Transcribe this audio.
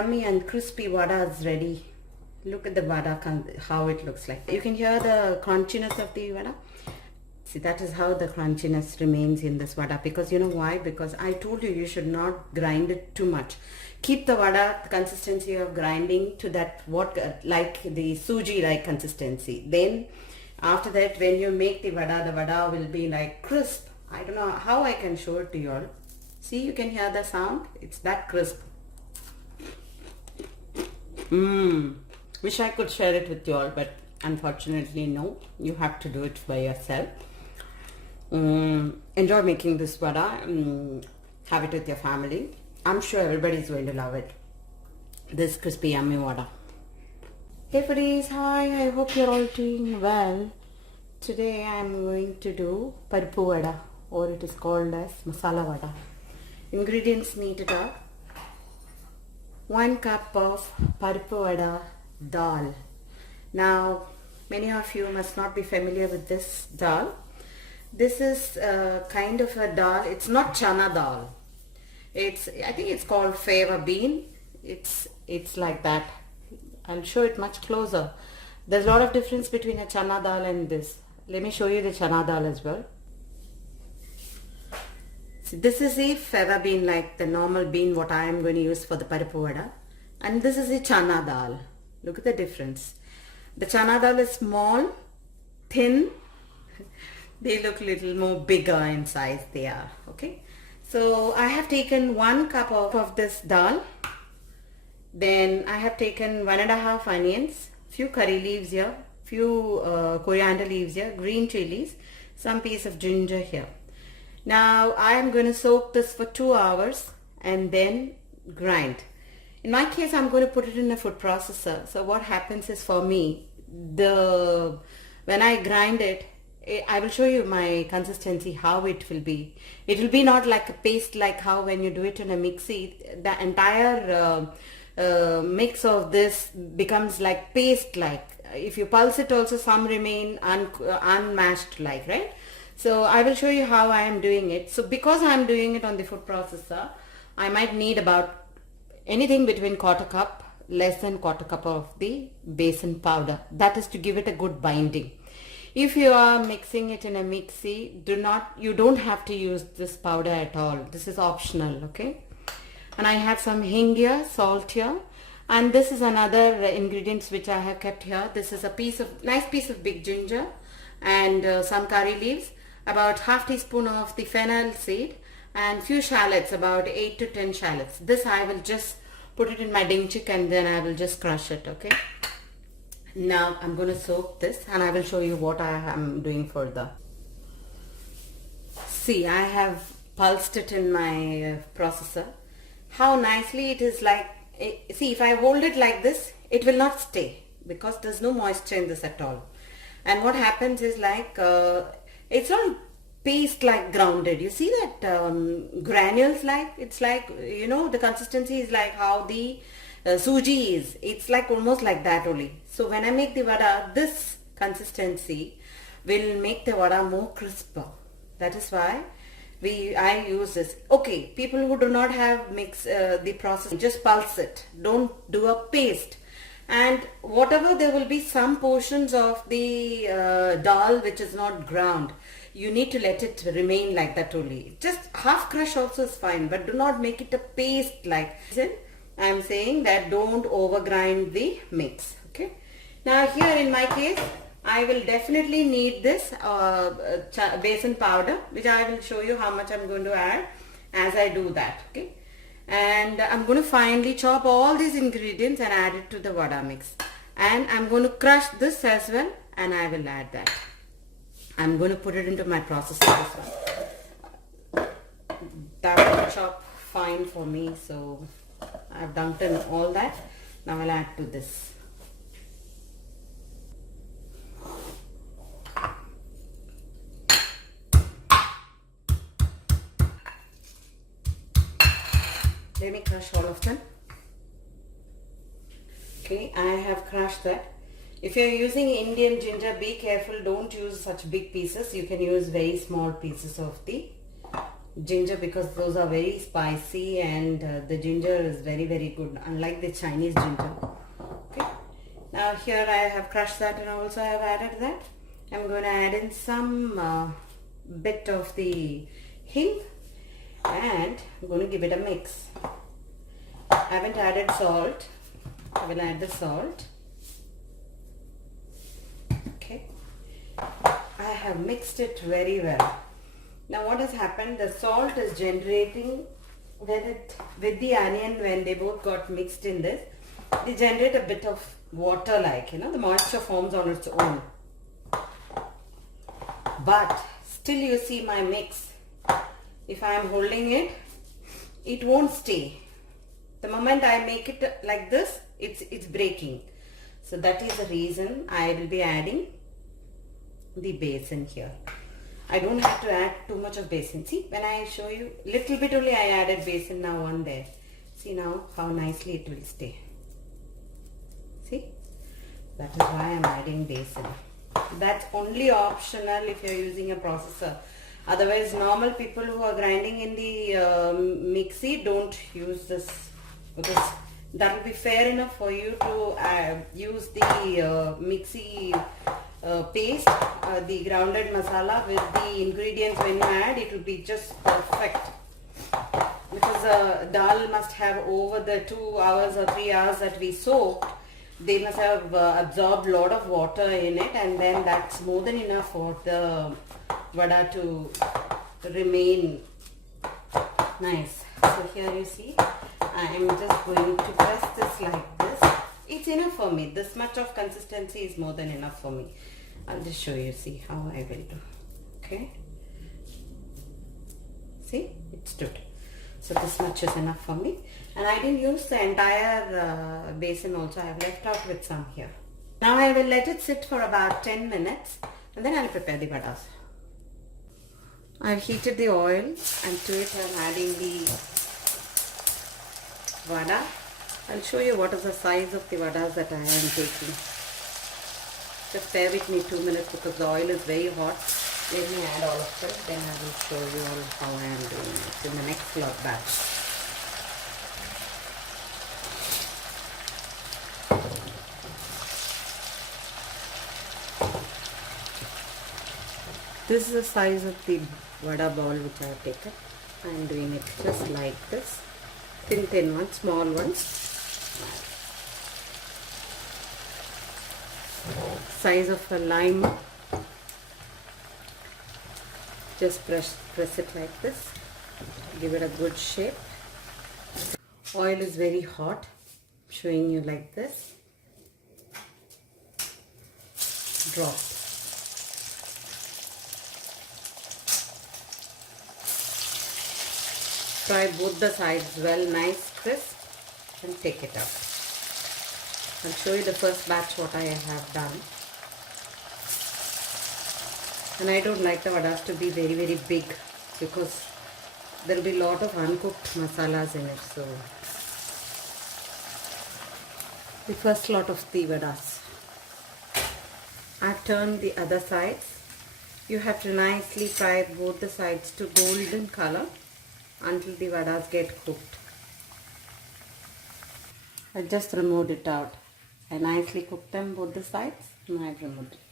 yummy and crispy vada is ready. Look at the vada, how it looks like. You can hear the crunchiness of the vada. See, that is how the crunchiness remains in this vada, because you know why? Because I told you, you should not grind it too much. Keep the vada consistency of grinding to that like the suji like consistency. Then after that, when you make the vada will be like crisp. I don't know how I can show it to you all. See, you can hear the sound. It's that crisp. Wish I could share it with you all, but unfortunately no. You have to do it by yourself. Enjoy making this vada. Have it with your family. I'm sure everybody is going to love it. This crispy yummy vada. Hey foodies, hi. I hope you're all doing well. Today I'm going to do Parapu Vada, or it is called as Masala Vada. Ingredients needed are 1 cup of Parapu Vada Dal. Now, many of you must not be familiar with this dal. This is kind of a dal. It's not Chana Dal. I think it's called fava bean. It's like that. I'll show it much closer. There's a lot of difference between a Chana Dal and this. Let me show you the Chana Dal as well. So this is a fava bean, like the normal bean what I am going to use for the Parapu Vada. And this is a Chana Dal. Look at the difference. The Chana Dal is small, thin. They look a little more bigger in size they are. Okay. So I have taken 1 cup of this dal. Then I have taken 1.5 onions, few curry leaves here, few coriander leaves here, green chilies, some piece of ginger here. Now I am going to soak this for 2 hours and then grind. In my case, I'm going to put it in a food processor. So what happens is, for me, when I grind it, I will show you my consistency, how it will be. It will be not like a paste, like how when you do it in a mixie, the entire mix of this becomes like paste like. If you pulse it also, some remain unmashed like, right? So I will show you how I am doing it. So because I am doing it on the food processor, I might need about anything between 1/4 cup, less than 1/4 cup of the besan powder. That is to give it a good binding. If you are mixing it in a mixie, you don't have to use this powder at all. This is optional, okay? And I have some hing here, salt here, and this is another ingredients which I have kept here. This is a nice piece of big ginger and some curry leaves, about 1/2 teaspoon of the fennel seed, and few shallots, about 8 to 10 shallots. This I will just put it in my dingchik and then I will just crush it, okay? Now I'm going to soak this and I will show you what I am doing further. See, I have pulsed it in my processor. How nicely it is like, see, if I hold it like this, it will not stay because there's no moisture in this at all. And what happens is like, it's not paste like grounded. You see that granules like, it's like, you know, the consistency is like how the suji is. It's like almost like that only. So when I make the vada, this consistency will make the vada more crisper. That is why I use this. Okay, people who do not have mix the process, just pulse it. Don't do a paste. And whatever, there will be some portions of the dal which is not ground. You need to let it remain like that only. Just half crush also is fine, but do not make it a paste like. I am saying that don't overgrind the mix. Okay. Now here in my case, I will definitely need this besan powder, which I will show you how much I'm going to add as I do that. Okay. And I'm going to finely chop all these ingredients and add it to the vada mix. And I'm going to crush this as well and I will add that. I'm going to put it into my processor as well. That will chop fine for me, so I've dumped in all that. Now I'll add to this. Let me crush all of them. Okay, I have crushed that. If you're using Indian ginger, be careful, don't use such big pieces. You can use very small pieces of the ginger, because those are very spicy, and the ginger is very, very good, unlike the Chinese ginger. Okay. Now here I have crushed that, and also I have added that. I'm going to add in some bit of the hing, and I'm going to give it a mix. I haven't added salt. I will add the salt. Okay. I have mixed it very well. Now what has happened, the salt is generating with the onion, when they both got mixed in this, they generate a bit of water, like, the moisture forms on its own. But still you see my mix. If I am holding it, it won't stay. The moment I make it like this, it's breaking. So that is the reason I will be adding the basin here. I don't have to add too much of basin. See, when I show you, little bit only I added basin, now one there. See now how nicely it will stay. See, that is why I am adding basin. That's only optional if you are using a processor. Otherwise, normal people who are grinding in the mixie don't use this, because that will be fair enough for you to use the mixie paste, the grounded masala with the ingredients. When you add, it will be just perfect, because dal must have, over the 2 hours or 3 hours that we soaked, they must have absorbed a lot of water in it, and then that's more than enough for the vada to remain nice. So here you see, I am just going to press this like this. It's enough for me. This much of consistency is more than enough for me. I'll just show you, see how I will do. Okay, see, it stood. So this much is enough for me, and I didn't use the entire basin also. I have left out with some here. Now I will let it sit for about 10 minutes, and then I will prepare the vadas. I have heated the oil, and to it I am adding the vada. I'll show you what is the size of the vadas that I am taking. Just bear with me 2 minutes, because the oil is very hot. Let me add all of it, then I will show you all how I am doing it in the next batch. This is the size of the vada ball which I have taken. I am doing it just like this. Thin ones, small ones. Size of a lime. Just press it like this. Give it a good shape. Oil is very hot. Showing you like this. Drop. Fry both the sides well, nice crisp, and take it out. I'll show you the first batch what I have done. And I don't like the vadas to be very, very big, because there will be a lot of uncooked masalas in it. So the first lot of the vadas. I've turned the other sides. You have to nicely fry both the sides to golden color until the vadas get cooked. I just removed it out. I nicely cooked them both the sides, and I've removed it.